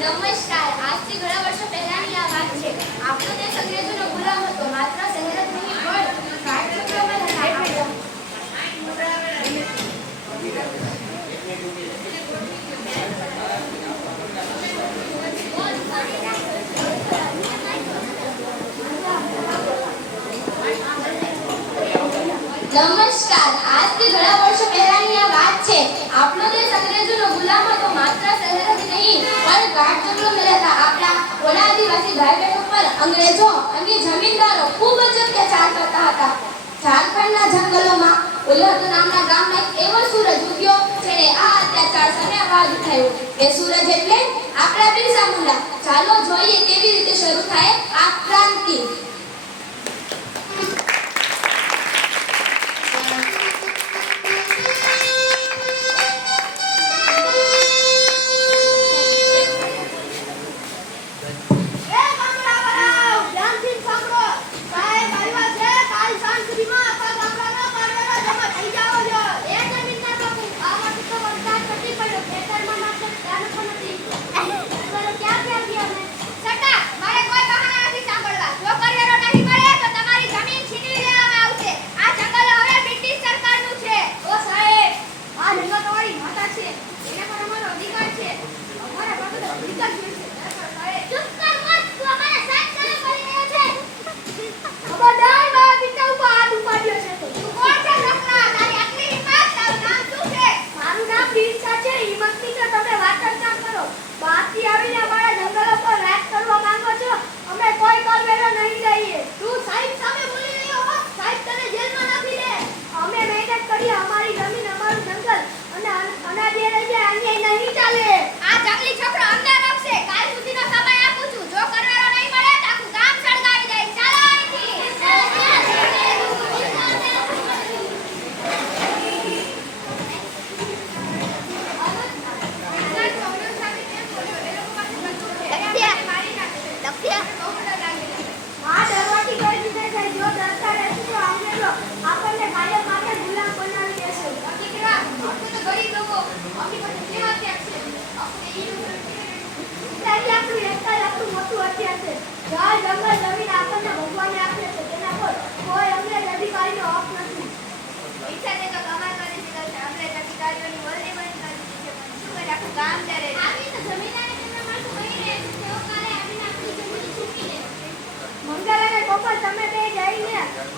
નમસ્કાર. આજથી ઘણા વર્ષો પહેલાની આ વાત છે. આપણો દેશ અંગ્રેજોનો ગુલામ હતો. માત્ર શહેર જ નહીં પણ રાજચક્રમાં હતા. નમસ્કાર. આજથી ઘણા વર્ષો પહેલાની આ વાત છે. આપણો દેશ અંગ્રેજોનો ગુલામ હતો. માત્ર શહેર જ નહીં પણ ઘાટ જંગલોમાં રહેતા આપણા ઓલા આદિવાસી ભાઈ બહેનો પર અંગ્રેજો અને જમીનદારો ખૂબ જ અત્યાચાર કરતા હતા. ઝારખંડના જંગલોમાં ઉલ્હત નામના ગામમાં એક એવો સૂરજ ઉગ્યો જેણે આ અત્યાચાર સામે અવાજ ઉઠાવ્યો. એ સૂરજ એટલે આપણા બિરસા મુંડા. ચાલો જોઈએ કેવી રીતે શરૂ થાય આ ક્રાંતિ.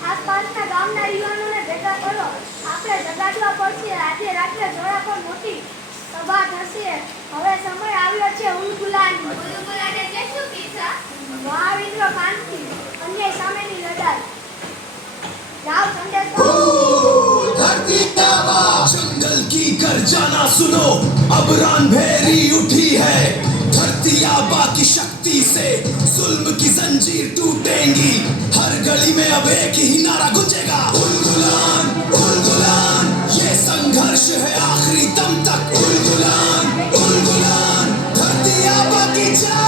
આસપાસના ગામના યુવાનોને ભેગા કરો. આપણે જગાડવા પડશે. આજે રાત્રે જોડા પર મોટી સભા થશે. હવે સમય આવ્યો છે ઉલગુલાન. ઉલગુલાન એટલે શું પીસા? મહાવિદ્રો ક્રાંતિ, અન્યાય સામેની લડાઈ. જાઓ સંદેશ. धरती आवाज जंगल की गर्जना सुनो, अब रानभेरी उठी है. धरती आबा की शक्ति से जुल्म की जंजीर टूटेंगी. हर गली में अब एक ही नारा गूंजेगा, उलगुलान उलगुलान. ये संघर्ष है आखिरी दम तक. उलगुलान उलगुलान. धरती आबा की जय.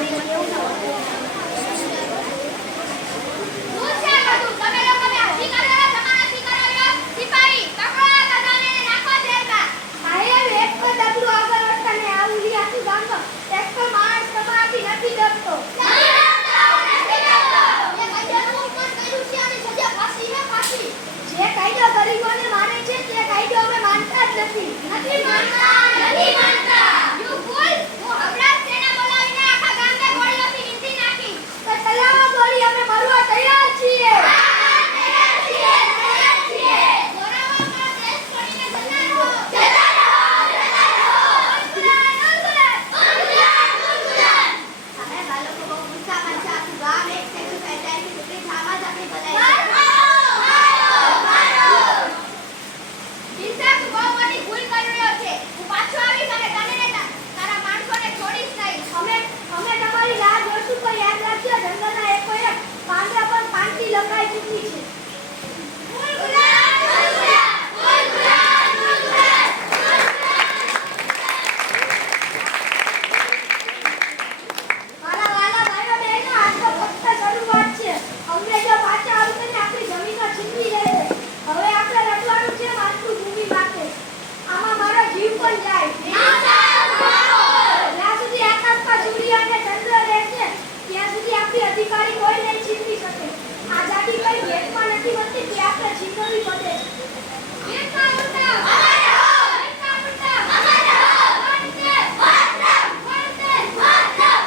મારી મને એવું ના હોય. શું છે આ બધું? તમે લોકોને હજી કરાવ્યા, જમા નથી કરાવ્યા? સિપાહી, પકડો આ બધાને અને નાખો જેલમાં. સાહેબ, એક પણ ડગલું આગળ વધતા ને આવું લી આખું ગામમાં એક તો માણસ તમારાથી નથી ડરતો. જે કાયદો ગરીબોને માને છે તે કાયદો અમે માનતા જ નથી. નથી માનતા. You fool! હું હમણાં જ સેના બોલાવીને આખા ગામને ગોળીઓથી વીંધી નાખી. તો ચલાવો ગોળી, અમે મરવા તૈયાર છીએ. મોરામાં દેશ છોડીને જતા રહો. સાહેબ, આ લોકો બહુ ગુસ્સામાં છે. આખું ગામ એક થયેલું છે. ત્યાંથી નીકળી જામાં જ આપણી ભલાઈ છે. દિશા, તું બહુ મોટી ભૂલ કરી રહ્યો છે. હું પાછો આવીશ અને તને ને તારા માણસોને છોડીશ નહીં. અમે તમારી રાહ જોઈશું, પણ યાદ રાખજો જંગલના એકો એક પાંદડા પર ફાંસી લગાઈ ચૂકી છે. મારા વાલા ભાઈઓ બહેનો, આ તો ફક્ત શરૂઆત છે. અંગ્રેજો પાછા આવશે ને આપણી જમીનો છીનવી લેશે. હવે આપણે લડવાનું છે માતૃભૂમિ માટે. આમાં મારો જીવ પણ જાય. જ્યાં સુધી આકાશમાં સૂર્ય અને ચંદ્ર રહેશે ત્યાં સુધી આપણી અધિકારી કોઈ નહીં છીનવી શકે. આઝાદી કઈ ભેટમાં નથી મળતી, તે આપણે છીનવવી પડે. વીરતા મુર્દા અમારે હો. વીરતા મુર્દા અમારે હો. વંદે માતરમ. વંદે માતરમ.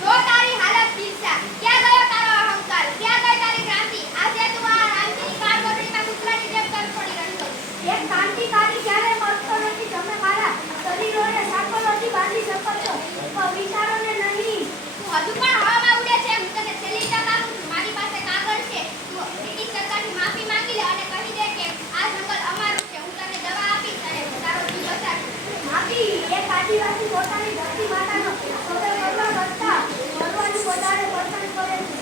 જો તારી હાલત દિશા, ક્યાં ગયો તારો અહંકાર? ક્યાં ગઈ તારી ક્રાંતિ? આજે તું આ રાંચીની કારગોટડીમાં કૂતરાની જેમ તડફડી રહ્યો. એક ક્રાંતિકારી ક્યારે મળતો નથી. તમે મારા શરીરોને સાંકળોથી બાંધી શકો છો, પણ વિચારોને નહીં. તું હજુ પણ હવામાં ઉડે છે. હું તને છેલ્લી તક આપું છું. મારી પાસે કાગળ છે. તું બ્રિટિશ સરકારથી માફી માંગી લે અને કહી દે કે આ જંગલ અમારું છે. હું તને દવા આપીશ અને તારો જીવ બચાવીશ. માફી, એક આદિવાસી પોતાની ધરતી માતાનો સૌદા કરવા કરતાં મરવાનું વધારે પસંદ કરે છે.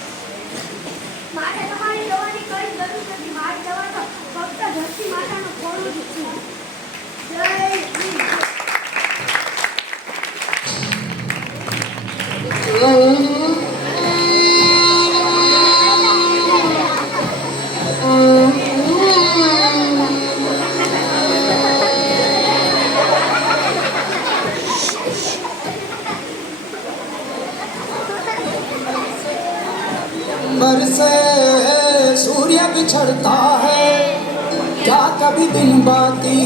માટે તમારી દવાની કઈ જરૂર નથી. મારી દવા તો ફક્ત ધરતી માતાનું ખોળું જ છે. જય હિન્દ. बरसे सूर्य बिछड़ता है, क्या कभी दिन बाती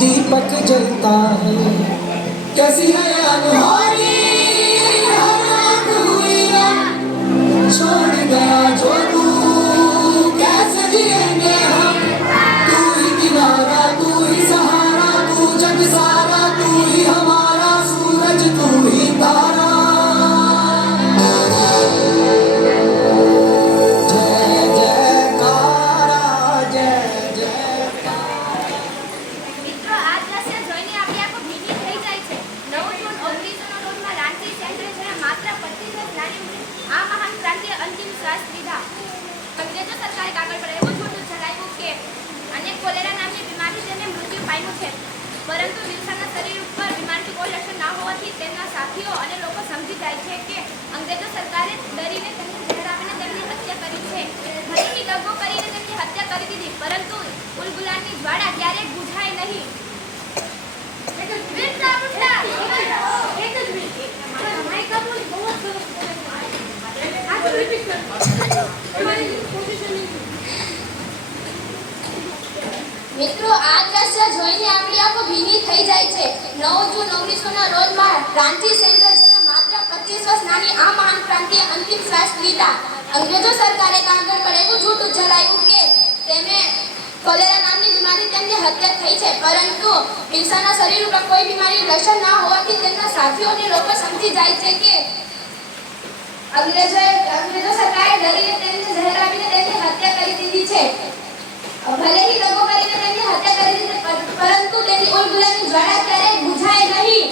दीपक जलता है। कैसी है अनहोनी हर आँख हुई रंग, छोड़ गया जो तू कैसे जिएंगे हम। तू ही किनारा, तू ही सहारा, तू जग सारा, तू ही हमारा सूरज, तू ही तारा। મિત્રો, આ દ્રશ્ય જોઈને આપણી આંખો ભીની થઈ જાય છે. 9 જૂન 1900 રોજમાં રાંચી સેન્ટ્રલ જેલમાં માત્ર 25 વર્ષ નાની ઉંમરે આ મહાન ક્રાંતિએ અંતિમ શ્વાસ લીધા. અંગ્રેજો સરકારે કાગળ પર એવું જૂઠું ચલાવ્યું કે અનેક કોલેરા નામની બીમારી તેને મૃત્યુ પામ્યું છે. પરંતુ વિલ્સનના શરીર ઉપર બીમારીથી કોઈ લક્ષણ ના હોવાથી તેમના સાથીઓ અને લોકો સમજી જાય છે કે અંગ્રેજો સરકારે ડરીને તેમને ઝેર આપીને તેમની હત્યા કરી છે. ઘણીની દગો કરીને તેમની હત્યા કરી દીધી, પરંતુ ઉલગુલાનની જ્વાળા ક્યારેય બુઝાય નહીં. વીરતા મુર્દા એક જ મિનિટ. માઈક આપો ને, બહુ જ સરસ બોલે છે. આ તો રિપીટ કરો. તમારી પોઝિશન મિત્રો, આ દ્રશ્ય જોઈને આપણી આંખો ભીની થઈ જાય છે. 9 જૂન 1900 રોજમાં રાંચી સેન્ટ્રલ જેલમાં માત્ર 25 વર્ષ નાની આ મહાન ક્રાંતિએ અંતિમ શ્વાસ લીધા. અંગ્રેજો સરકારે કાગળ પર એવું જૂઠું ચલાવ્યું કે તેને કોલેરા નામની બીમારી તેમની હત્યા થઈ છે, પરંતુ વિલ્સનના શરીર ઉપર કોઈ બીમારી લક્ષણ ના હોવાથી તેમના સાથીઓ અને લોકો સમજી જાય છે કે અંગ્રેજો સરકારે ડરીને તેમને ઝેર આપીને તેમની હત્યા કરી દીધી છે. ભલે ही लोगों કરીને તેમની હત્યા કરી દીધી, પરંતુ તેની ઉલગુલાની જ્વાળા ક્યારેય બુઝાય નહીં.